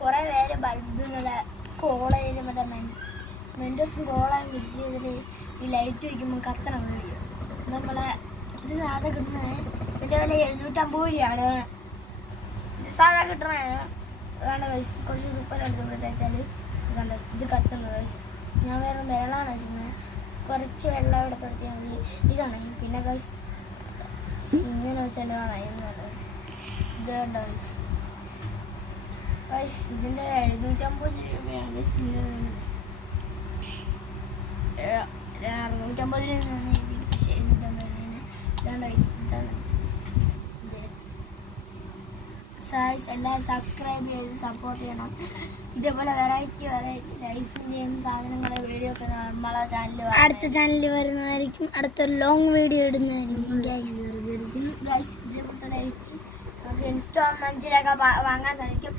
കുറേ പേര് ബൾബിനുള്ള കോളയിൽ മറ്റേ മെൻഡോസും കോളയും മിക്സ് ചെയ്തിട്ട് ഈ ലൈറ്റ് വയ്ക്കുമ്പോൾ കത്തണം കഴിയും. നമ്മളെ ഇത് സാധാ കിട്ടുന്നത് ഇതിൻ്റെ വില 750 രൂപയാണ്. ഇത് സാധാ കിട്ടണേ അതാണ് കഴിച്ച് കുറച്ച് സൂപ്പർ എടുത്തുമ്പോഴത്തേച്ചാൽ ഇതുണ്ട് ഇത് കത്തുന്നത് കഴിച്ച്. ഞാൻ വേറെ വെള്ളമാണ് വെച്ചിരുന്നത്. കുറച്ച് വെള്ളം ഇവിടെ പെടുത്തിയാൽ മതി. ഇതാണ് പിന്നെ കഴിച്ച് ഇങ്ങനെ വെച്ചാൽ വേണം ഇത് കണ്ടോ കഴിച്ച്. ഇതിൻ്റെ 750 രൂപയാണ്. 650 രൂപയാണ്. എല്ലാവരും സബ്സ്ക്രൈബ് ചെയ്ത് സപ്പോർട്ട് ചെയ്യണം. ഇതേപോലെ വെറൈറ്റി ലൈസും ചെയ്യുന്ന സാധനങ്ങളെ വീഡിയോ ഒക്കെ നമ്മളെ ചാനലിൽ അടുത്ത ചാനലിൽ വരുന്നതായിരിക്കും. അടുത്തൊരു ലോങ് വീഡിയോ ഇടുന്നതായിരിക്കും ഗൈസ്. ഇതേപോലത്തെ ലൈറ്റ് നമുക്ക് ഇൻസ്റ്റാൾമെൻറ്റിലൊക്കെ വാങ്ങാൻ സാധിക്കും.